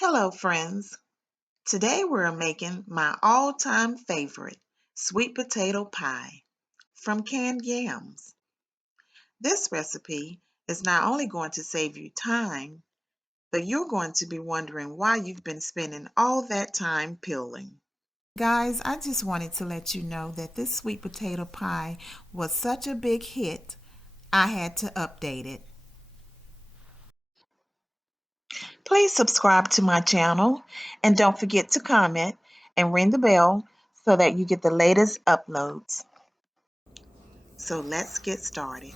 Hello, friends. Today we're making my all-time favorite, sweet potato pie from canned yams. This recipe is not only going to save you time, but you're going to be wondering why you've been spending all that time peeling. Guys, I just wanted to let you know that this sweet potato pie was such a big hit, I had to update it. Please subscribe to my channel and don't forget to comment and ring the bell so that you get the latest uploads. So let's get started.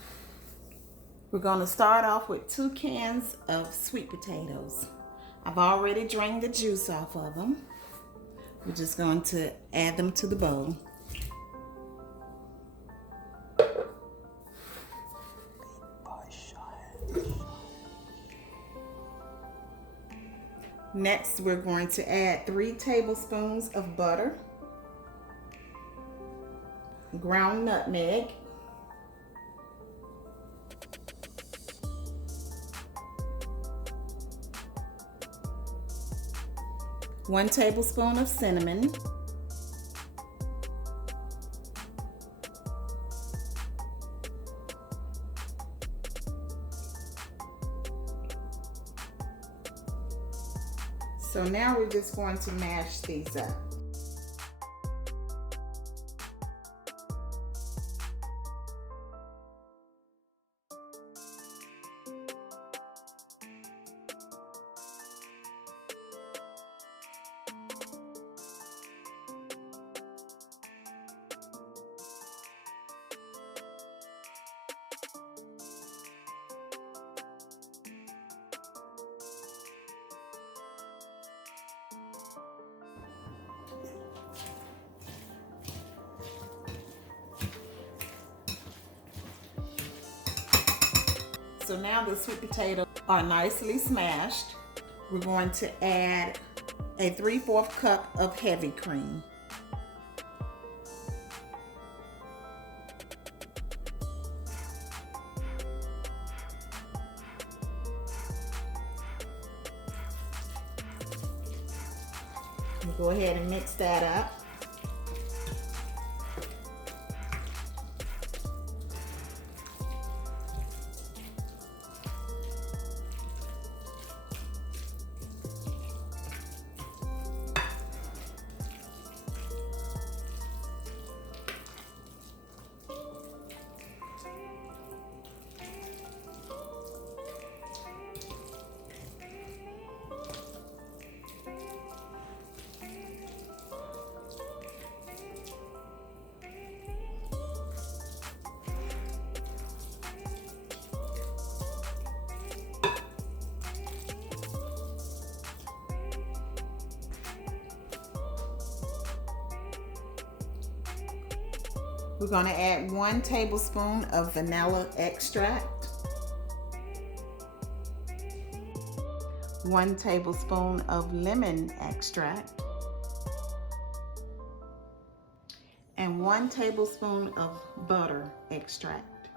We're going to start off with 2 cans of sweet potatoes. I've already drained the juice off of them. We're just going to add them to the bowl. Next, we're going to add 3 tablespoons of butter, ground nutmeg, one tablespoon of cinnamon, so now we're just going to mash these up. So now the sweet potatoes are nicely smashed. We're going to add a 3/4 cup of heavy cream. Go ahead and mix that up. We're going to add 1 tablespoon of vanilla extract, 1 tablespoon of lemon extract, and 1 tablespoon of butter extract.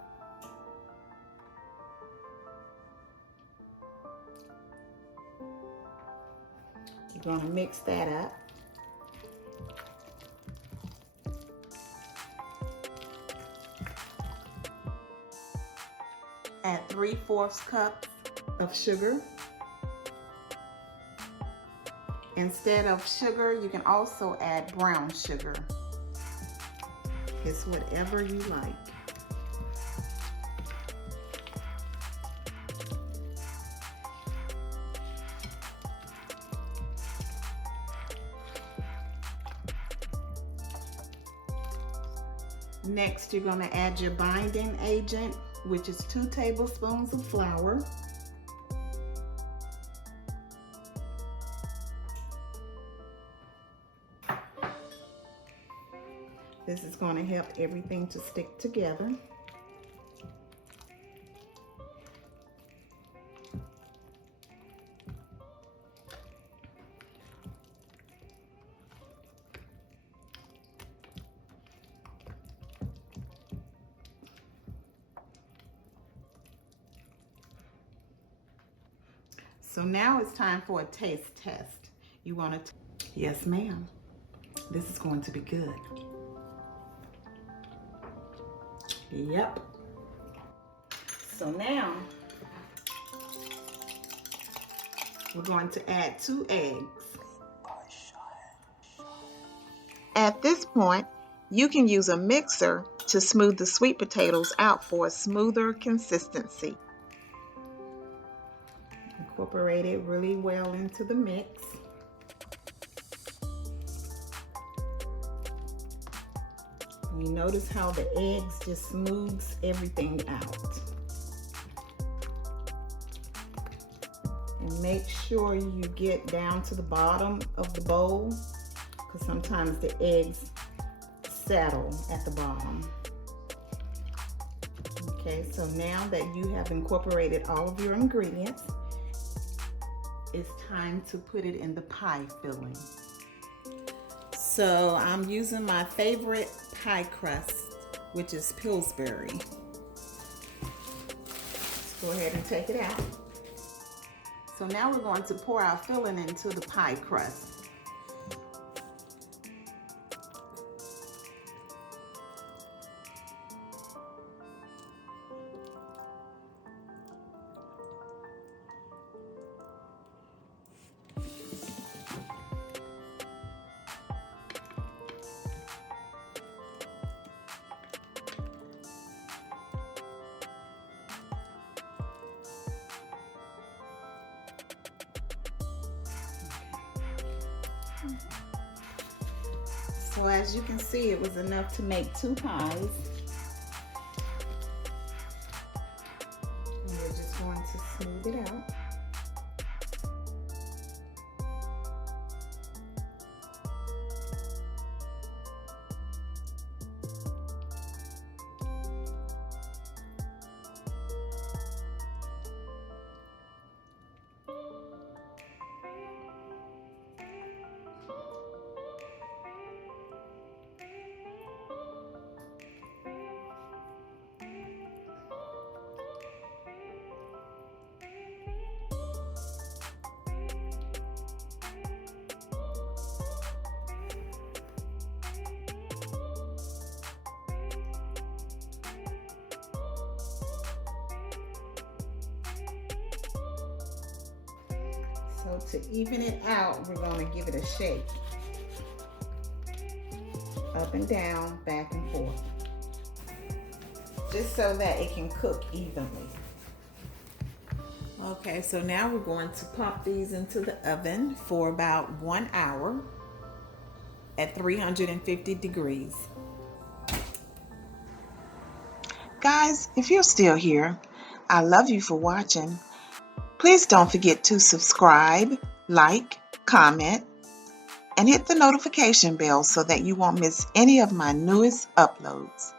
You're going to mix that up. Add 3/4 cup of sugar. Instead of sugar, you can also add brown sugar. It's whatever you like. Next, you're going to add your binding agent, which is 2 tablespoons of flour, this is going to help everything to stick together. So now it's time for a taste test. You want to? Yes, ma'am. This is going to be good. Yep. So now we're going to add 2 eggs. At this point, you can use a mixer to smooth the sweet potatoes out for a smoother consistency. Incorporate it really well into the mix. You notice how the eggs just smooths everything out. And make sure you get down to the bottom of the bowl, because sometimes the eggs settle at the bottom. Okay, so now that you have incorporated all of your ingredients, it's time to put it in the pie filling. So I'm using my favorite pie crust, which is Pillsbury. Let's go ahead and take it out. So now we're going to pour our filling into the pie crust. So as you can see, it was enough to make 2 pies. And we're just going to smooth it out. So to even it out, we're going to give it a shake. Up and down, back and forth. Just so that it can cook evenly. Okay, so now we're going to pop these into the oven for about 1 hour at 350 degrees. Guys, if you're still here, I love you for watching. Please don't forget to subscribe, like, comment, and hit the notification bell so that you won't miss any of my newest uploads.